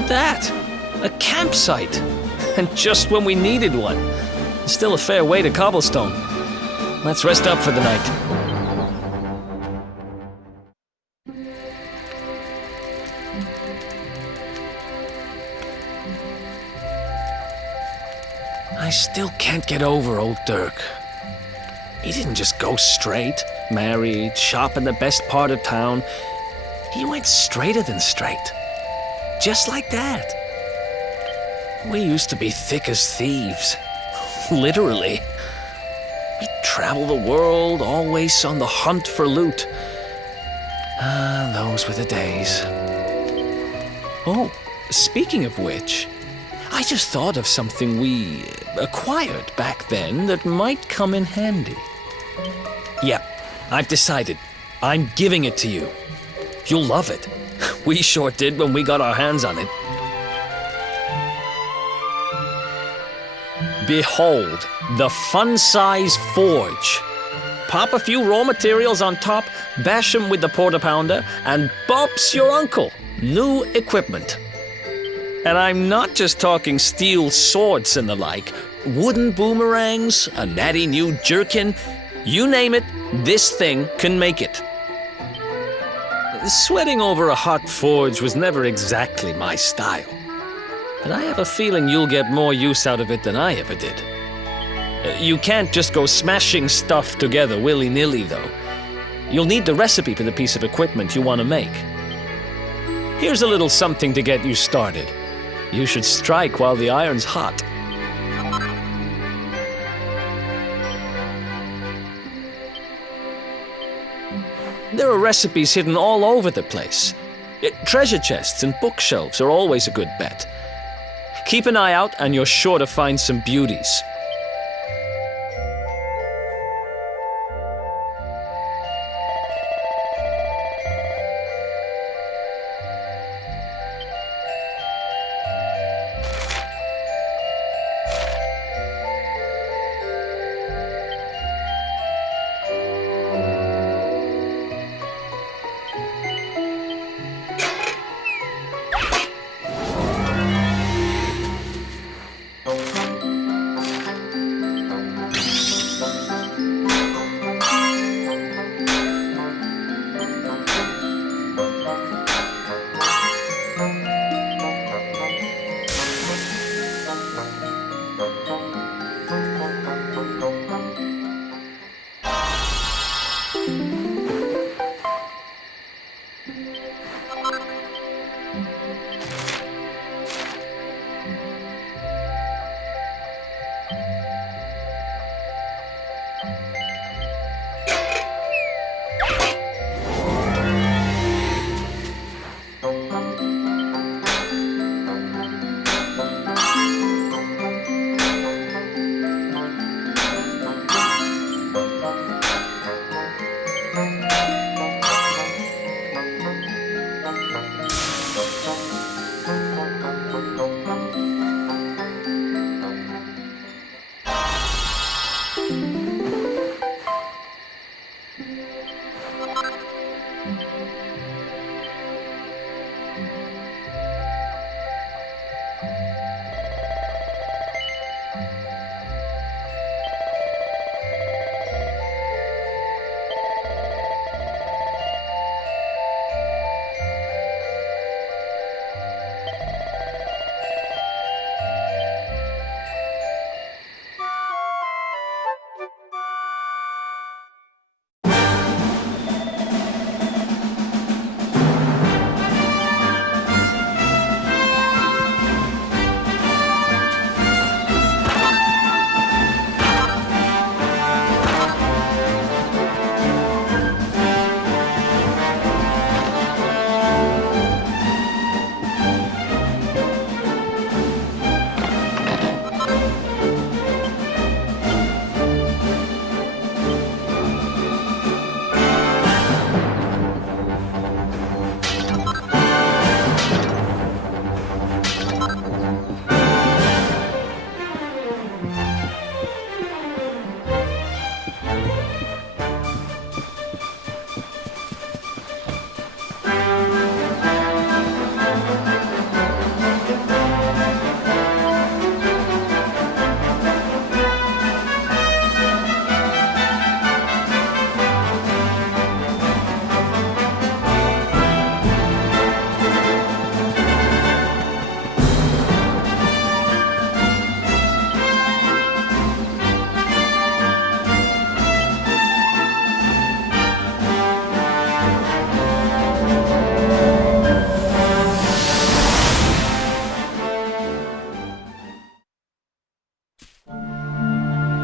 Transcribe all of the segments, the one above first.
at that! A campsite! And just when we needed one. Still a fair way to cobblestone. Let's rest up for the night. I still can't get over old Dirk. He didn't just go straight, married, shop in the best part of town. He went straighter than straight. Just like that. We used to be thick as thieves. Literally. We'd travel the world, always on the hunt for loot. Ah, those were the days. Oh, speaking of which, I just thought of something we acquired back then that might come in handy. Yep, I've decided. I'm giving it to you. You'll love it. We sure did when we got our hands on it. Behold, the fun-size forge. Pop a few raw materials on top, bash 'em with the porta-pounder, and Bob's your uncle. New equipment. And I'm not just talking steel swords and the like. Wooden boomerangs, a natty new jerkin. You name it, this thing can make it. Sweating over a hot forge was never exactly my style. But I have a feeling you'll get more use out of it than I ever did. You can't just go smashing stuff together willy-nilly, though. You'll need the recipe for the piece of equipment you want to make. Here's a little something to get you started. You should strike while the iron's hot. There are recipes hidden all over the place. Treasure chests and bookshelves are always a good bet. Keep an eye out and you're sure to find some beauties.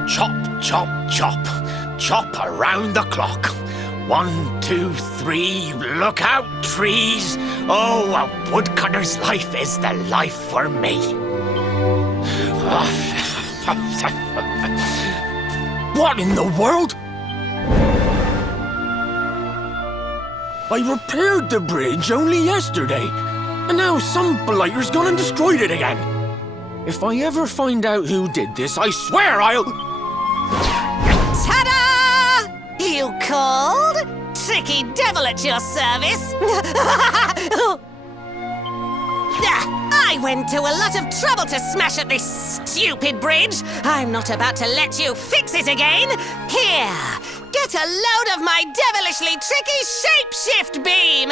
Chop, chop, chop. Chop around the clock. 1, 2, 3, look out, trees. Oh, a woodcutter's life is the life for me. What in the world? I repaired the bridge only yesterday, and now some blighter's gone and destroyed it again. If I ever find out who did this, I swear I'll... Ta-da! You called? Tricky devil at your service. I went to a lot of trouble to smash at this stupid bridge. I'm not about to let you fix it again. Here, get a load of my devilishly tricky shapeshift beam.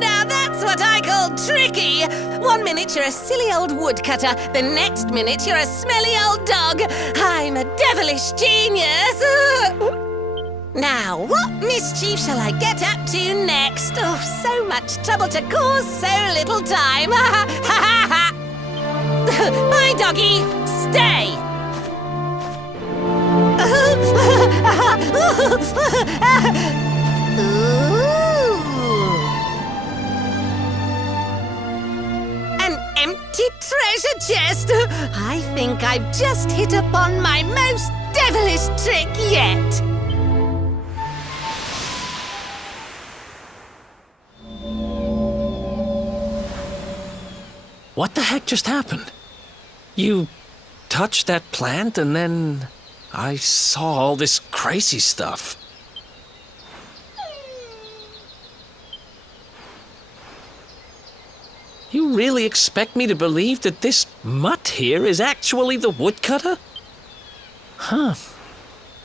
Now that's what I call tricky. 1 minute you're a silly old woodcutter, the next minute you're a smelly old dog. I'm a devilish genius. Now, what mischief shall I get up to next? Oh, so much trouble to cause so little time. Bye, doggy. Stay. An empty treasure chest. I think I've just hit upon my most devilish trick yet. What the heck just happened? You touched that plant and then I saw all this crazy stuff. You really expect me to believe that this mutt here is actually the woodcutter? Huh.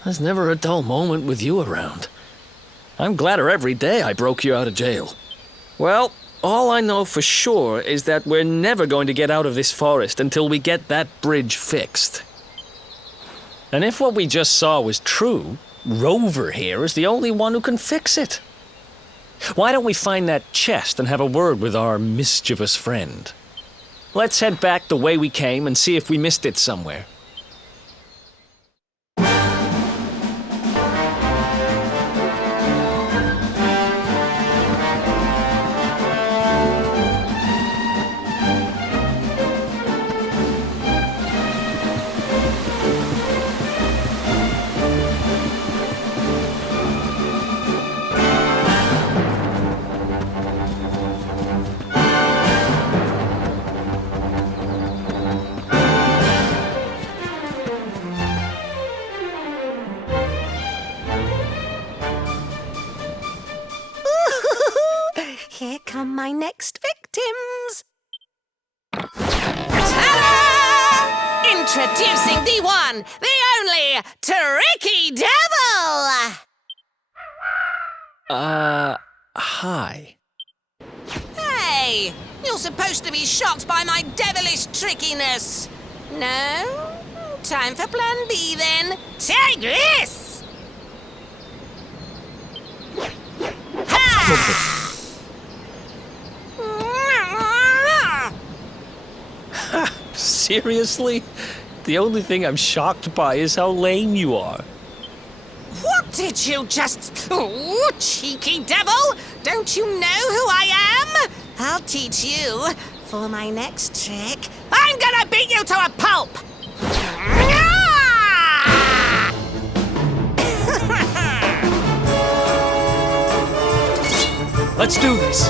There's never a dull moment with you around. I'm gladder every day I broke you out of jail. Well, all I know for sure is that we're never going to get out of this forest until we get that bridge fixed. And if what we just saw was true, Rover here is the only one who can fix it. Why don't we find that chest and have a word with our mischievous friend? Let's head back the way we came and see if we missed it somewhere. Here come my next victims. Ta-da! Introducing the one, the only, Tricky Devil! Hi. Hey, you're supposed to be shocked by my devilish trickiness. No? Time for plan B then. Take this! Ha! Seriously? The only thing I'm shocked by is how lame you are. What did you just... Oh, cheeky devil! Don't you know who I am? I'll teach you. For my next trick, I'm gonna beat you to a pulp! Let's do this.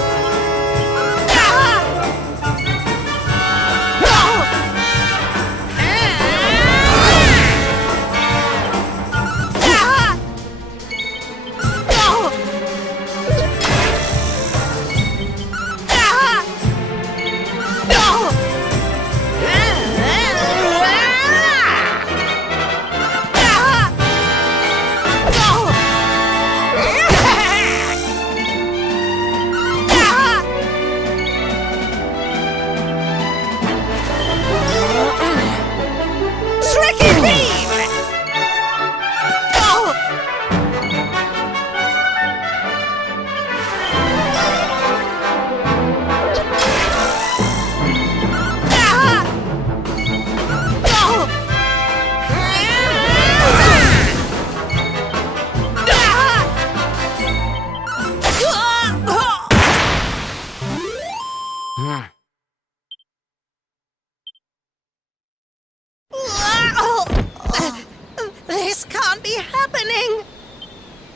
This can't be happening.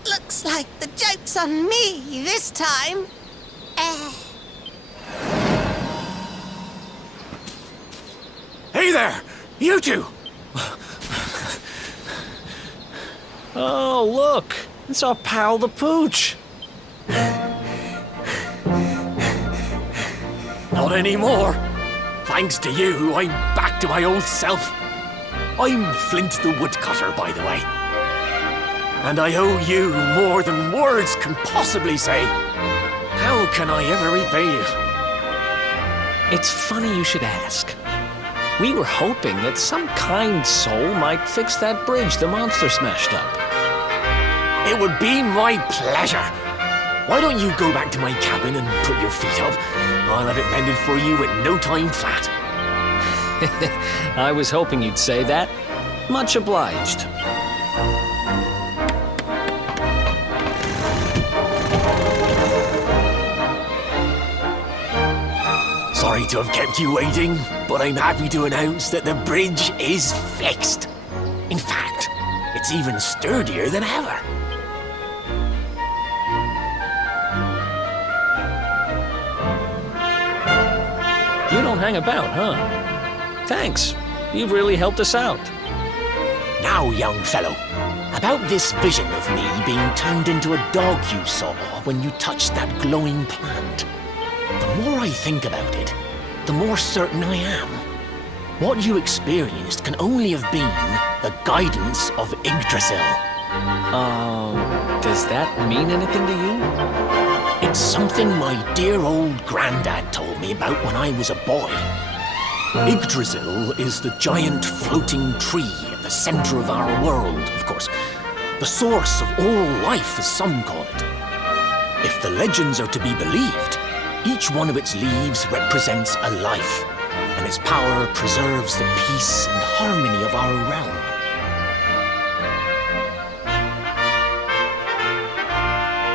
Looks like the joke's on me this time. Hey there! You two! Oh, look! It's our pal the Pooch. Not anymore. Thanks to you, I'm back to my old self. I'm Flint the Woodcutter, by the way. And I owe you more than words can possibly say. How can I ever repay you? It's funny you should ask. We were hoping that some kind soul might fix that bridge the monster smashed up. It would be my pleasure. Why don't you go back to my cabin and put your feet up? I'll have it mended for you in no time flat. I was hoping you'd say that. Much obliged. Sorry to have kept you waiting, but I'm happy to announce that the bridge is fixed. In fact, it's even sturdier than ever. You don't hang about, huh? Thanks. You've really helped us out. Now, young fellow, about this vision of me being turned into a dog you saw when you touched that glowing plant. The more I think about it, the more certain I am. What you experienced can only have been the guidance of Yggdrasil. Does that mean anything to you? It's something my dear old granddad told me about when I was a boy. Yggdrasil is the giant floating tree at the center of our world, of course. The source of all life, as some call it. If the legends are to be believed, each one of its leaves represents a life, and its power preserves the peace and harmony of our realm.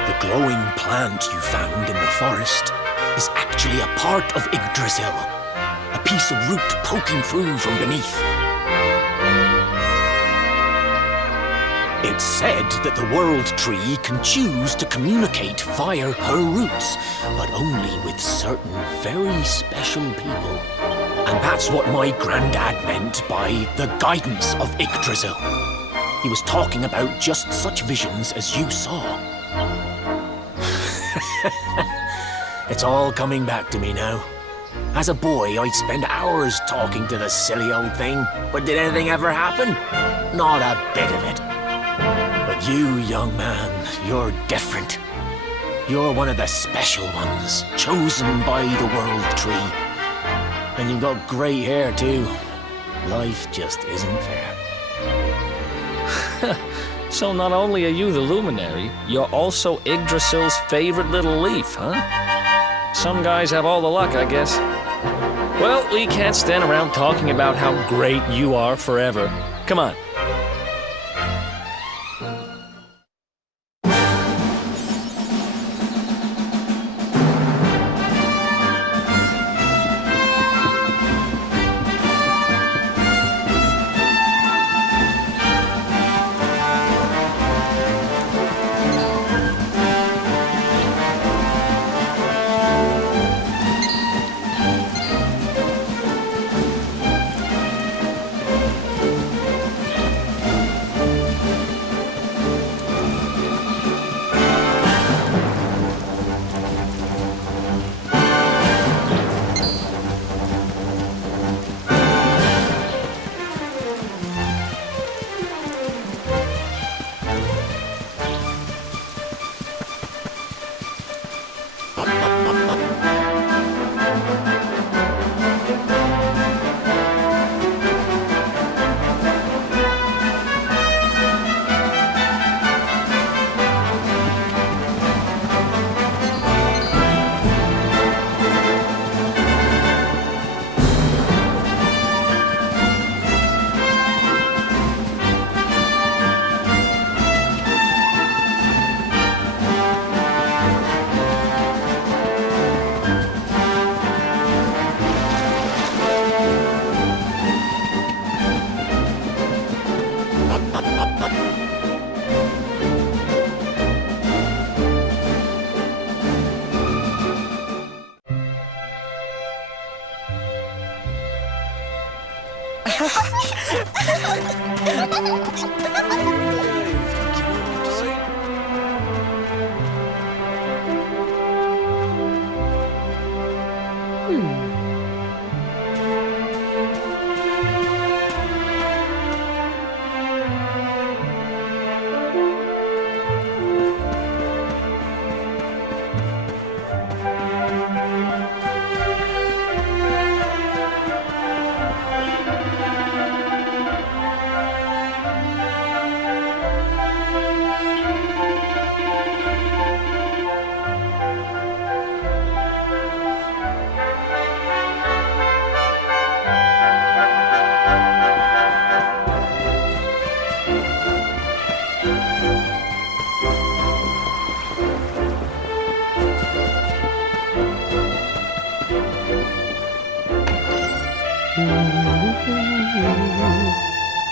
The glowing plant you found in the forest is actually a part of Yggdrasil, a piece of root poking through from beneath. It's said that the World Tree can choose to communicate via her roots, but only with certain very special people. And that's what my granddad meant by the guidance of Yggdrasil. He was talking about just such visions as you saw. It's all coming back to me now. As a boy, I'd spend hours talking to the silly old thing, but did anything ever happen? Not a bit of it. But you, young man, you're different. You're one of the special ones, chosen by the World Tree. And you've got great hair, too. Life just isn't fair. So not only are you the luminary, you're also Yggdrasil's favorite little leaf, huh? Some guys have all the luck, I guess. Well, we can't stand around talking about how great you are forever. Come on.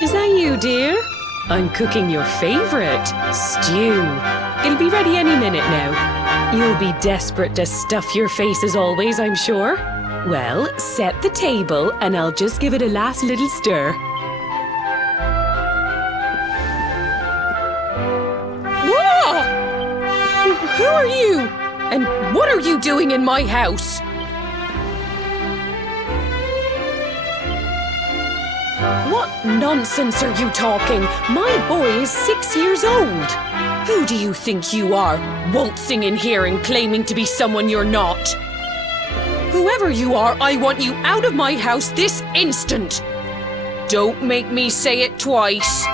Is that you, dear? I'm cooking your favourite, stew. It'll be ready any minute now. You'll be desperate to stuff your face as always, I'm sure. Well, set the table and I'll just give it a last little stir. Whoa! Who are you? And what are you doing in my house? What nonsense are you talking? My boy is 6 years old. Who do you think you are, waltzing in here and claiming to be someone you're not? Whoever you are, I want you out of my house this instant. Don't make me say it twice.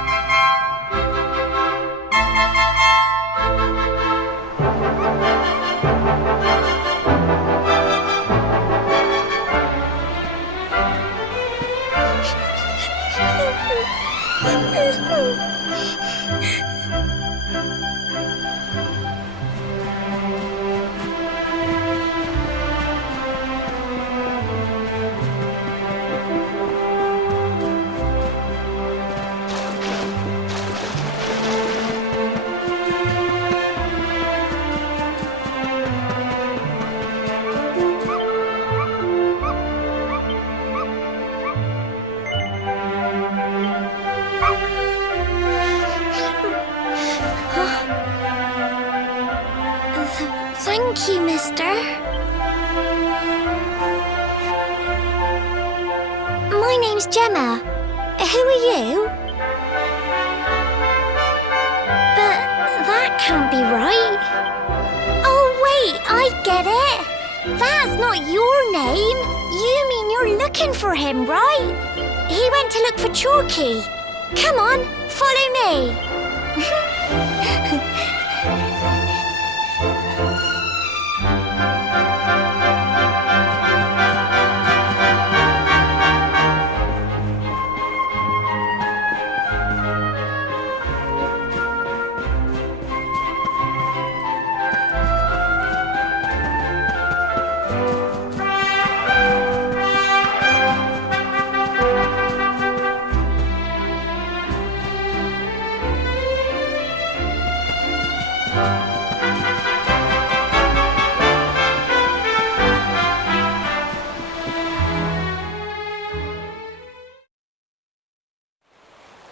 Thank you, mister. My name's Gemma. Who are you? But that can't be right. Oh, wait, I get it. That's not your name. You mean you're looking for him, right? He went to look for Chalky. Come on, follow me.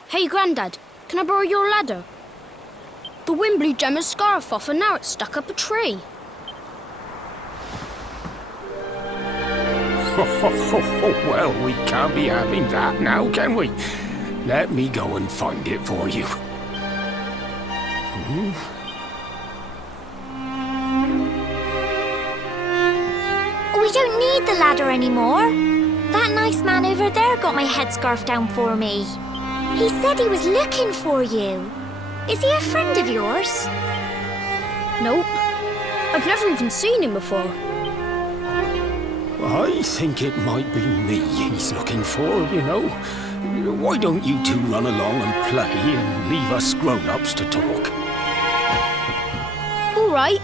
Hey, Grandad, can I borrow your ladder? The wind blew Gemma's scarf off and now it's stuck up a tree. Well, we can't be having that now, can we? Let me go and find it for you. We don't need the ladder anymore. That nice man over there got my headscarf down for me. He said he was looking for you. Is he a friend of yours? Nope. I've never even seen him before. I think it might be me he's looking for, you know. Why don't you two run along and play and leave us grown-ups to talk? All right.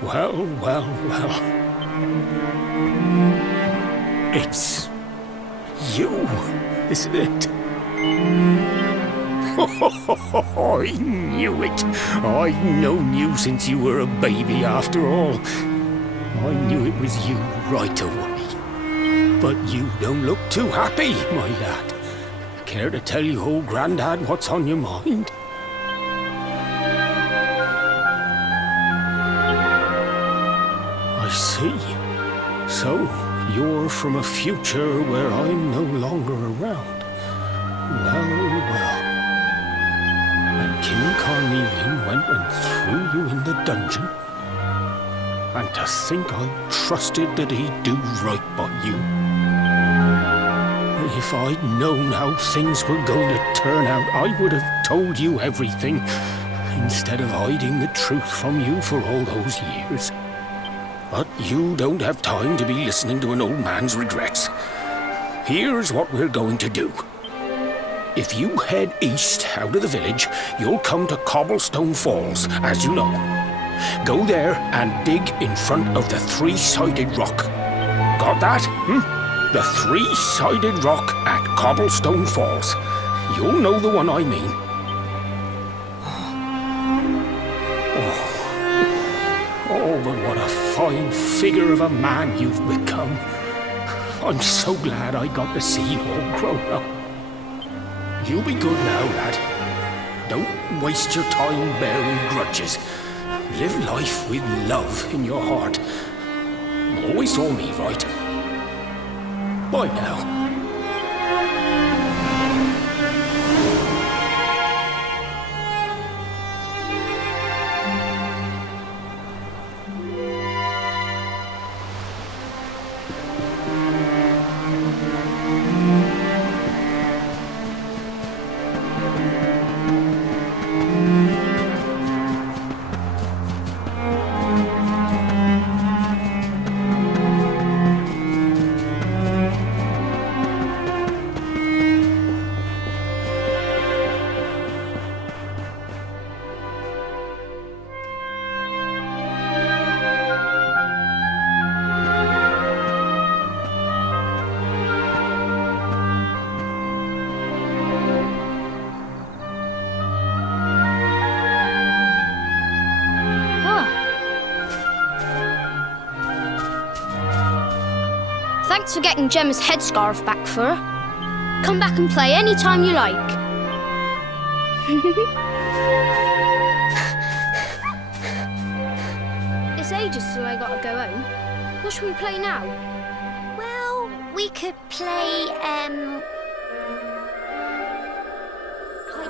Well. It's you, isn't it? I knew it. I've known you since you were a baby after all. I knew it was you right away. But you don't look too happy, my lad. Care to tell your old Grandad what's on your mind? I see. So, you're from a future where I'm no longer around. Well. And King Carnelian went and threw you in the dungeon? And to think I trusted that he'd do right by you. If I'd known how things were going to turn out, I would have told you everything, instead of hiding the truth from you for all those years. But you don't have time to be listening to an old man's regrets. Here's what we're going to do. If you head east out of the village, you'll come to Cobblestone Falls, as you know. Go there and dig in front of the three-sided rock. Got that? The three-sided rock at Cobblestone Falls. You'll know the one I mean. Oh, but what a fine figure of a man you've become. I'm so glad I got to see you all grown up. You'll be good now, lad. Don't waste your time bearing grudges. Live life with love in your heart. Always saw me right. Bye now. Thanks for getting Gemma's headscarf back for her. Come back and play any time you like. It's ages till I gotta go home. What should we play now? Well, we could play, hide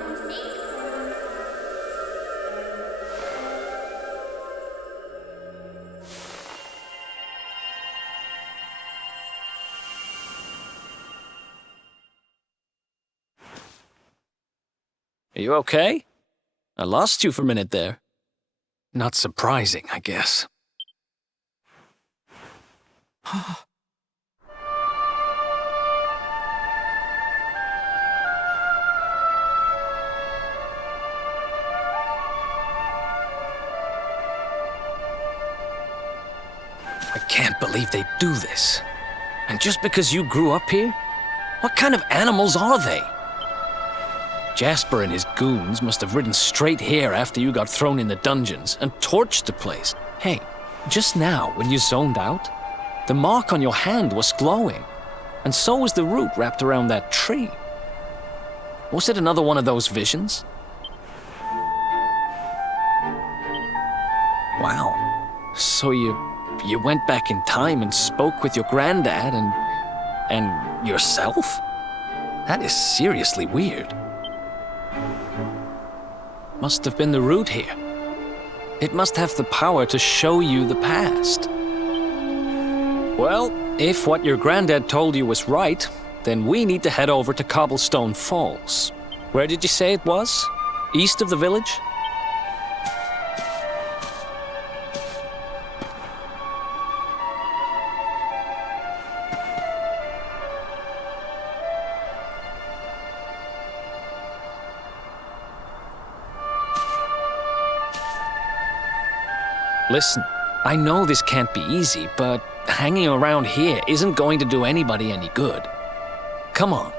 and seek. Are you okay? I lost you for a minute there. Not surprising, I guess. I can't believe they do this. And just because you grew up here? What kind of animals are they? Jasper and his goons must have ridden straight here after you got thrown in the dungeons and torched the place. Hey, just now, when you zoned out, the mark on your hand was glowing, and so was the root wrapped around that tree. Was it another one of those visions? Wow. So you went back in time and spoke with your granddad and yourself? That is seriously weird. Must have been the root here. It must have the power to show you the past. Well, if what your granddad told you was right, then we need to head over to Cobblestone Falls. Where did you say it was? East of the village? Listen, I know this can't be easy, but hanging around here isn't going to do anybody any good. Come on.